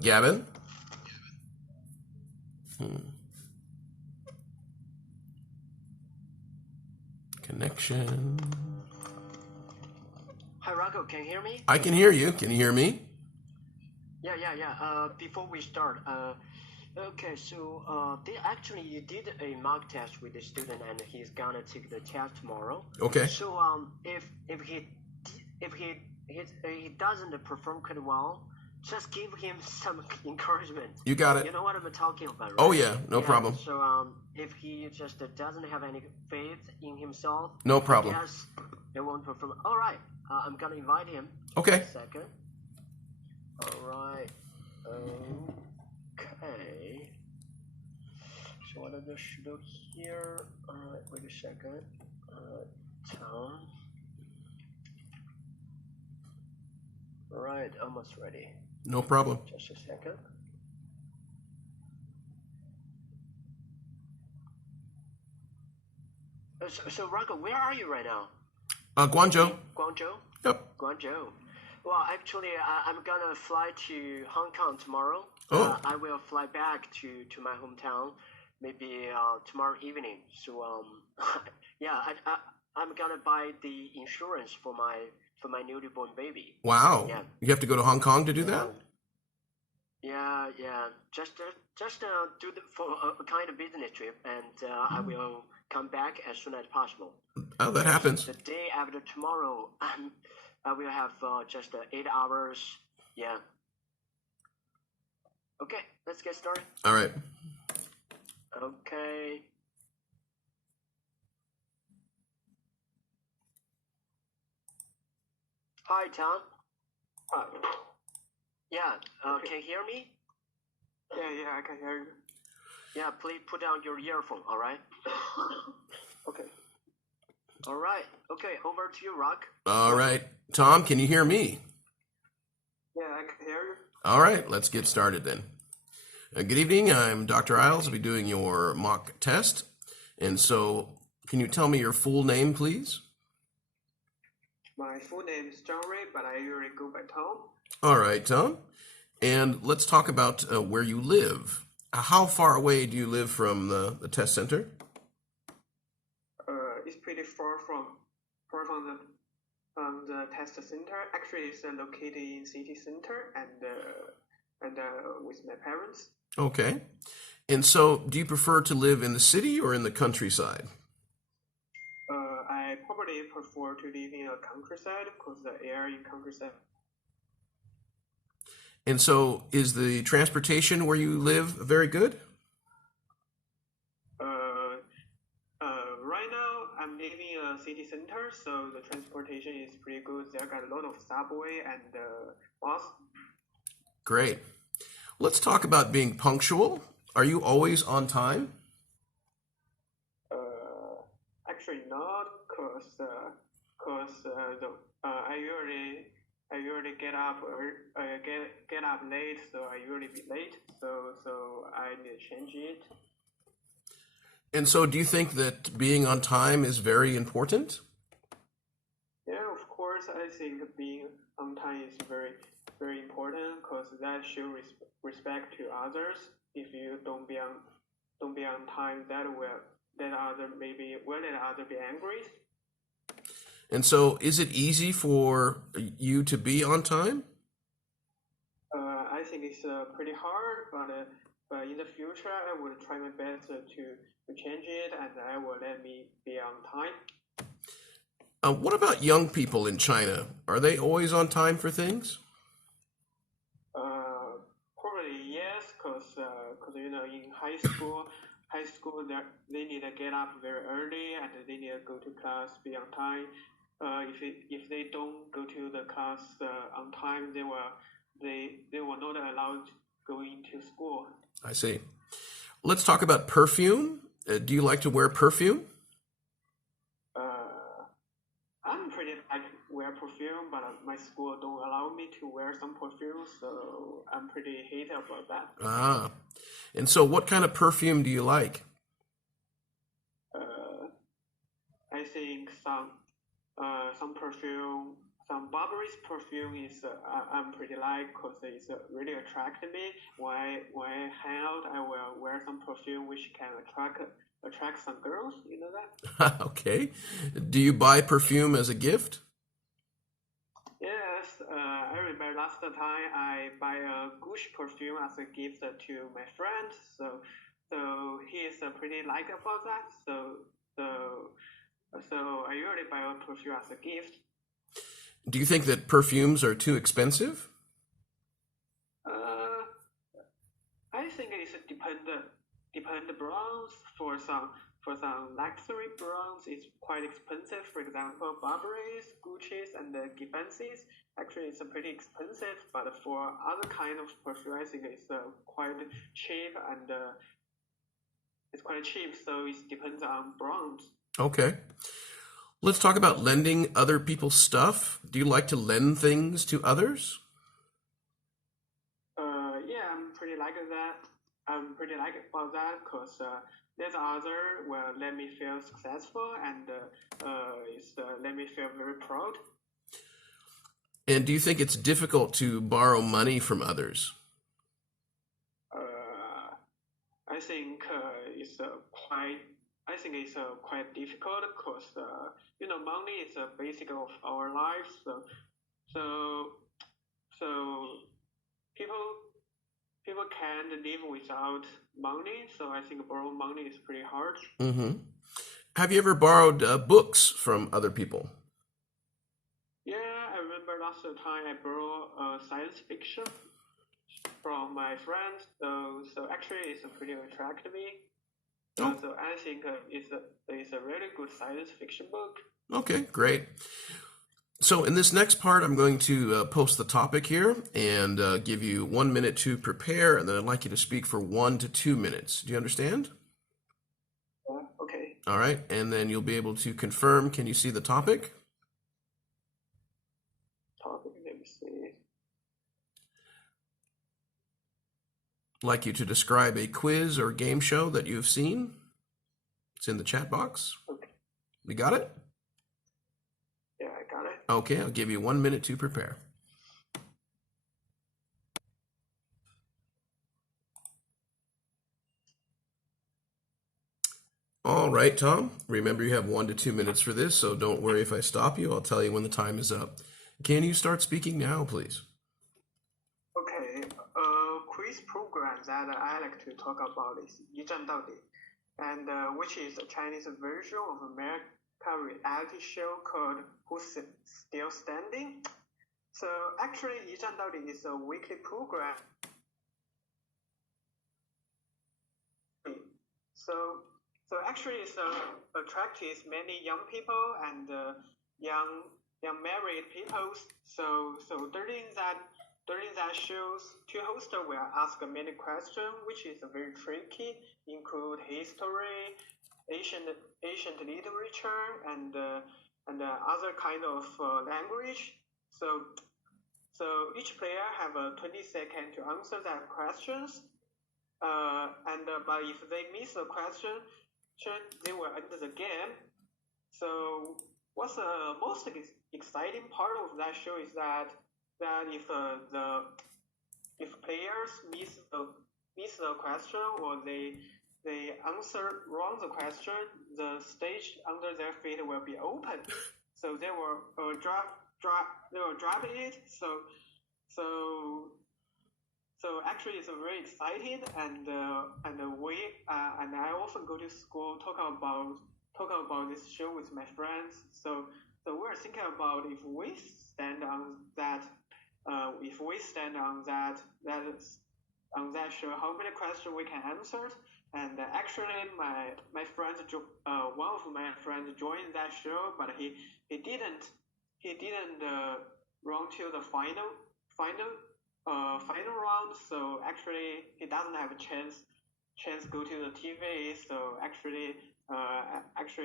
Gavin? Connection. Hi, Rocco. Can you hear me? I can hear you. Can you hear me? Yeah. Before we start, okay. So, you did a mock test with the student, and he's gonna take the test tomorrow. Okay. So, if he doesn't perform quite well, just give him some encouragement. You got it. You know what I'm talking about, right? Oh, yeah. No problem. So, if he just doesn't have any faith in himself, No problem. yes, he won't perform. All right. I'm gonna invite him. Okay. A second. All right. Okay. So what I should do here? All right. Wait a second. Tom. All right. Almost ready. No problem. Just a second. So Rocco, where are you right now? Guangzhou. Guangzhou? Yep. Guangzhou. Well, actually, I'm gonna fly to Hong Kong tomorrow. Oh. I will fly back to my hometown maybe tomorrow evening. So yeah, I'm gonna buy the insurance for my newly born baby. Wow. Yeah. You have to go to Hong Kong to do that? Yeah. Just do for a kind of business trip, and I will come back as soon as possible. Oh, that happens. The day after tomorrow, I will have just 8 hours. Yeah. Okay, let's get started. All right. Okay. Hi, Tom. Hi. Yeah, can you hear me? Yeah, I can hear you. Yeah, please put down your earphone, all right? Okay. All right. Okay, over to you, Rock. All right. Tom, can you hear me? Yeah, I can hear you. All right. Let's get started then. Good evening. I'm Dr. IELTS. I'll be doing your mock test. And so, can you tell me your full name, please? My full name is John Ray, but I usually go by Tom. All right, Tom. And let's talk about where you live. How far away do you live from the test center? It's pretty far from the test center. Actually, it's located in city center and with my parents. Okay. And so, do you prefer to live in the city or in the countryside? I probably prefer to live in a countryside because the air in countryside. And so, is the transportation where you live very good? Right now, I'm living in a city center, so the transportation is pretty good. There got a lot of subway and bus. Great. Let's talk about being punctual. Are you always on time? Actually not, cause I usually get up late, so I usually be late. So I need to change it. And so, do you think that being on time is very important? Yeah, of course. I think being on time is very, very important because that shows respect to others. If you don't be on time, that will let other be angry. And so, is it easy for you to be on time? I think it's pretty hard, but in the future, I will try my best to change it, and I will let me be on time. What about young people in China? Are they always on time for things? Probably yes, because in high school they need to get up very early and they need to go to class be on time. If they don't go to the class on time, they will not allowed going to school. I see. Let's talk about perfume. Do you like to wear perfume? I'm pretty like wear perfume, but my school don't allow me to wear some perfume, so I'm pretty hate about that. Ah, and so what kind of perfume do you like? I think some Burberry's perfume is I'm pretty like because it's really attracted me. When I hang out, I will wear some perfume which can attract some girls. You know that? Okay. Do you buy perfume as a gift? Yes, I remember last time I buy a Gucci perfume as a gift to my friend. So he is pretty like about that. So I usually buy a perfume as a gift. Do you think that perfumes are too expensive? Uh, I think it's depend brands. For some luxury brands, it's quite expensive. For example, Burberry's, Gucci's, and Givenchy's. Actually, it's pretty expensive. But for other kind of perfume, I think it's quite cheap and it's quite cheap. So it depends on brands. Okay. Let's talk about lending other people's stuff. Do you like to lend things to others? Yeah, I'm pretty like that. I'm pretty like about that because there's other will let me feel successful and it's let me feel very proud. And do you think it's difficult to borrow money from others? Uh, I think it's quite. I think it's quite difficult because money is a basic of our lives. So so people can't live without money. So I think borrow money is pretty hard. Hmm. Have you ever borrowed books from other people? Yeah, I remember last time I borrowed science fiction from my friends. So actually, it's pretty attractive me. Oh, So I think it's a really good science fiction book. okay, great. So in this next part, I'm going to post the topic here and give you 1 minute to prepare, and then I'd like you to speak for 1 to 2 minutes. Do you understand? Okay. All right, and then you'll be able to confirm. Can you see the topic? Topic. Let me see. I'd like you to describe a quiz or game show that you've seen. It's in the chat box. Okay. You got it? Yeah, I got it. Okay, I'll give you 1 minute to prepare. All right, Tom. Remember, you have 1 to 2 minutes for this, so don't worry if I stop you. I'll tell you when the time is up. Can you start speaking now, please? Okay. Quiz program that I like to talk about is 一站到底, and which is a Chinese version of America reality show called Who's Still Standing. So actually, 一站到底 is a weekly program. So actually, it's attracts many young people and young married people. So during that shows, two hosts will ask many questions, which is very tricky, include history, ancient literature, and other kind of language. So each player have 20 seconds to answer that questions. But if they miss a question, they will end the game. So what's the most exciting part of that show is that if players miss the question or they answer wrong the question, the stage under their feet will be open. So they will drop it. So actually, it's very exciting, and I often go to school talk about this show with my friends. So we're thinking about if we stand on that show, how many questions we can answer. And actually, my friends, one of my friends joined that show, but he didn't run to the final round. So actually, he doesn't have a chance go to the TV. So actually,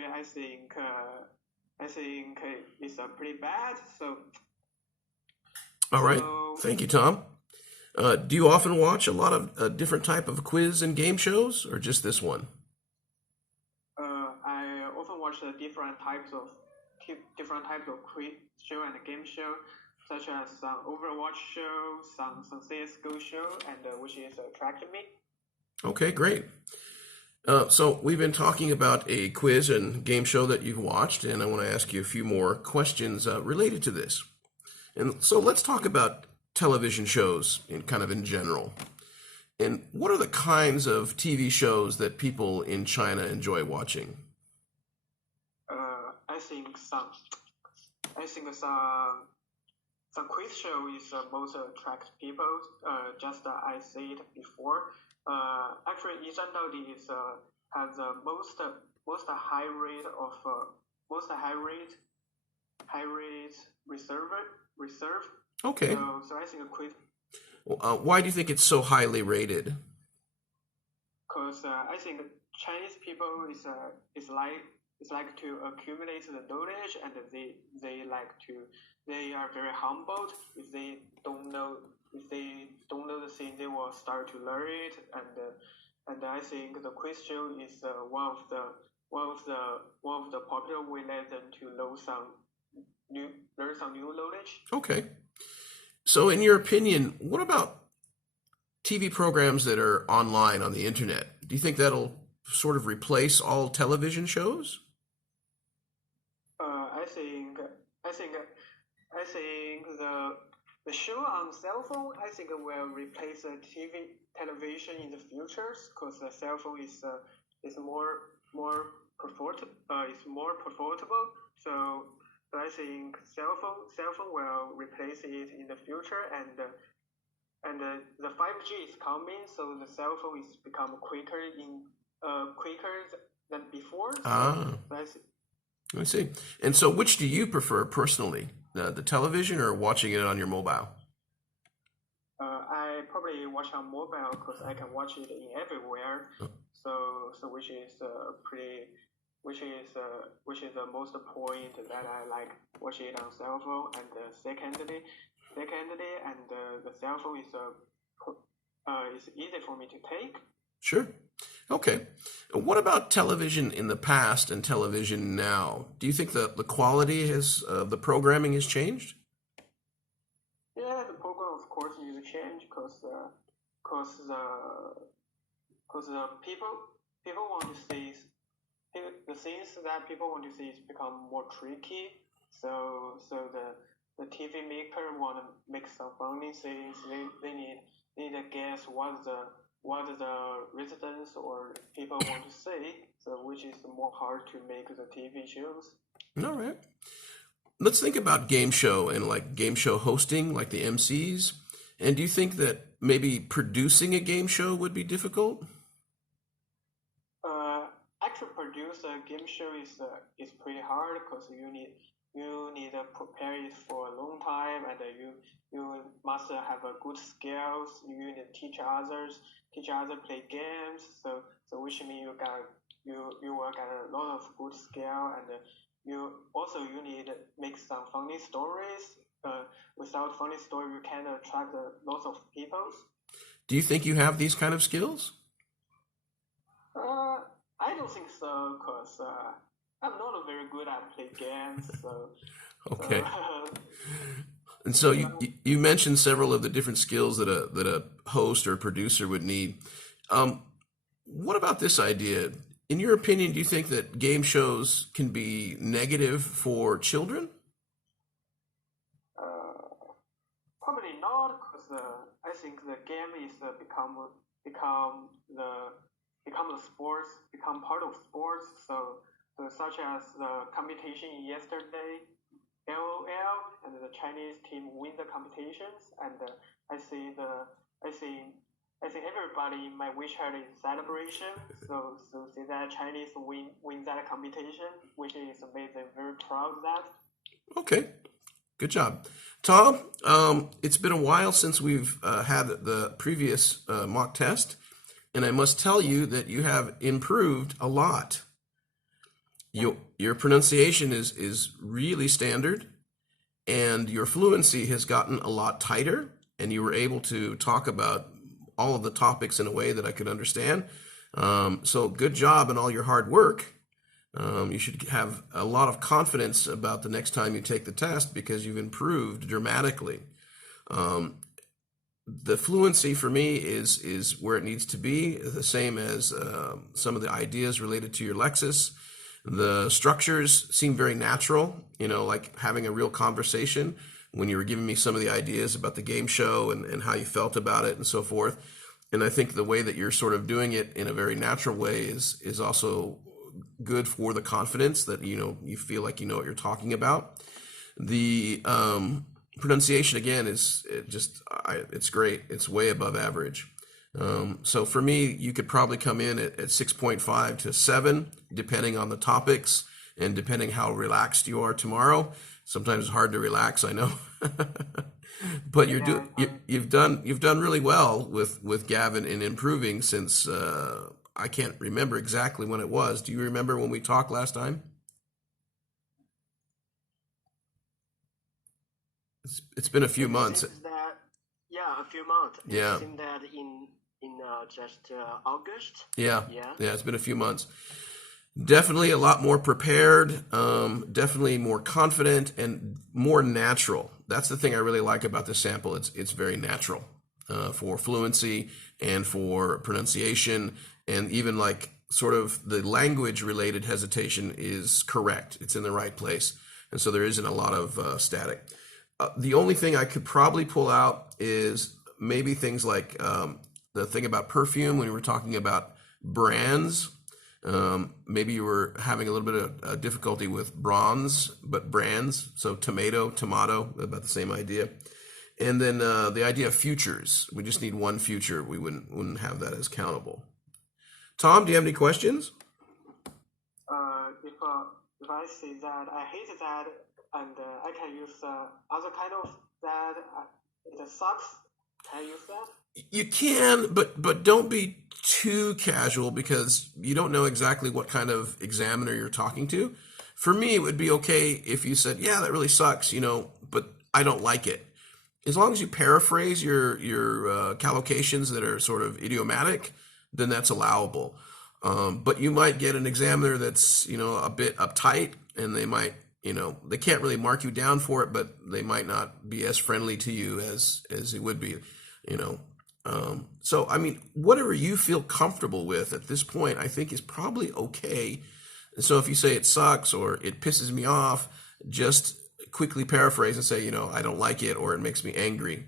I think it's pretty bad. So. All right. Thank you, Tom. Do you often watch a lot of different type of quiz and game shows, or just this one? I often watch the different types of different types of quiz show and game show, such as some Overwatch show, some CS:GO show, and which is attracted me. Okay, great. So we've been talking about a quiz and game show that you've watched, and I want to ask you a few more questions related to this. And so let's talk about television shows in general. And what are the kinds of TV shows that people in China enjoy watching? I think some quiz show is most attract people. Just I said before. Actually, 一站到底 is has the most high rate of high rate reserve. Okay. So I think a quiz. Why do you think it's so highly rated? Because I think Chinese people is like to accumulate the knowledge, and they are very humbled. If they don't know the thing, they will start to learn it, and I think the quiz show is one of the popular way let them to learn some new knowledge. Okay. So in your opinion, what about TV programs that are online on the internet? Do you think that'll sort of replace all television shows? I think the show on cell phone, I think will replace television in the future, because the cell phone is more profitable. So I think cell phone will replace it in the future, and the 5G is coming, so the cell phone is become quicker than before. I see. And so which do you prefer personally, the television or watching it on your mobile? I probably watch on mobile because I can watch it in everywhere. So which is the most point that I like watch it on cell phone. And secondly, and the cell phone is easy for me to take. Sure. Okay. What about television in the past and television now? Do you think that the quality the programming has changed? Yeah, the program of course needs to change because the people want to see the things that people want to see is become more tricky. So the TV maker want to make some funny things. They need to guess what the residents or people want to say. So which is more hard to make the TV shows. All right. Let's think about game show and like game show hosting, like the MCs. And do you think that maybe producing a game show would be difficult? Actually, produce a game show is pretty hard because you need to prepare it for a long time, and you must have a good skills. You need to teach others play games. So which means you will get a lot of good skill, and you need to make some funny stories. Without funny story, you can attract lots of people. Do you think you have these kind of skills? I don't think so, because I'm not very good at playing games. So, okay. And so you mentioned several of the different skills that a host or producer would need. What about this idea? In your opinion, do you think that game shows can be negative for children? Probably not, because I think the game is become part of sports. So such as the competition yesterday, LOL, and the Chinese team win the competitions, and I think everybody in my WeChat is celebration. So see that Chinese win that competition, which is made them very proud of that. Okay, good job, Tom. It's been a while since we've had the previous mock test, and I must tell you that you have improved a lot. Your pronunciation is really standard, and your fluency has gotten a lot tighter, and you were able to talk about all of the topics in a way that I could understand. So good job and all your hard work. You should have a lot of confidence about the next time you take the test because you've improved dramatically. The fluency for me is where it needs to be, the same as some of the ideas related to your Lexis. The structures seem very natural, like having a real conversation when you were giving me some of the ideas about the game show and how you felt about it and so forth. And I think the way that you're sort of doing it in a very natural way is also good for the confidence that, you feel like you know what you're talking about. The pronunciation, again, it's great. It's way above average. So for me, you could probably come in at 6.5 to 7, depending on the topics and depending how relaxed you are tomorrow. Sometimes it's hard to relax, I know. But you've done really well with Gavin in improving since I can't remember exactly when it was. Do you remember when we talked last time? It's been a few months. A few months. Yeah. It seems that in just August. Yeah, it's been a few months. Definitely a lot more prepared, definitely more confident and more natural. That's the thing I really like about this sample. It's very natural for fluency and for pronunciation, and even like sort of the language related hesitation is correct. It's in the right place. And so there isn't a lot of static. The only thing I could probably pull out is maybe things like the thing about perfume when we were talking about brands. Maybe you were having a little bit of difficulty with bronze, but brands. So tomato, about the same idea. And then the idea of futures. We just need one future. We wouldn't have that as countable. Tom, do you have any questions? If I say that I hate that and I can use other kind of that it sucks, can I use that? You can, but don't be too casual because you don't know exactly what kind of examiner you're talking to. For me, it would be okay if you said, yeah, that really sucks, but I don't like it. As long as you paraphrase your collocations that are sort of idiomatic, then that's allowable. But you might get an examiner that's, a bit uptight, and they might, they can't really mark you down for it, but they might not be as friendly to you as it would be, So, I mean, whatever you feel comfortable with at this point, I think is probably okay. So if you say it sucks or it pisses me off, just quickly paraphrase and say, I don't like it or it makes me angry.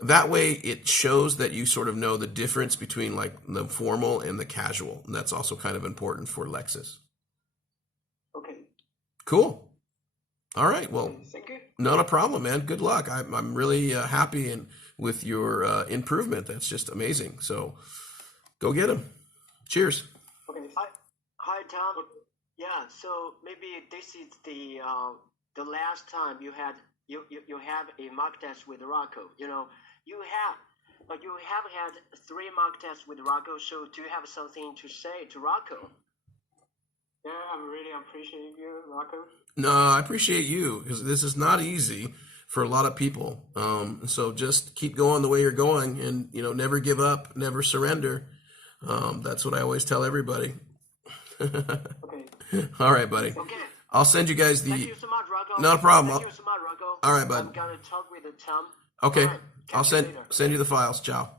That way it shows that you sort of know the difference between like the formal and the casual. And that's also kind of important for Lexis. Okay. Cool. All right. Well, thank you. Not a problem, man. Good luck. I'm really happy with your improvement. That's just amazing. So go get them. Cheers. Okay. Hi, Tom. Yeah. So maybe this is the last time you have a mock test with Rocco. You have had 3 mock tests with Rocco. So do you have something to say to Rocco? Yeah, I really appreciate you, Rocco. No, I appreciate you because this is not easy for a lot of people. So just keep going the way you're going and, never give up, never surrender. That's what I always tell everybody. Okay. All right, buddy. Okay. I'll send you guys Thank you so much, Rocco. No problem. Thank you so much, Rocco. All right, bud. I'm going to talk with Tom. Okay. Right. I'll send you the files. Ciao.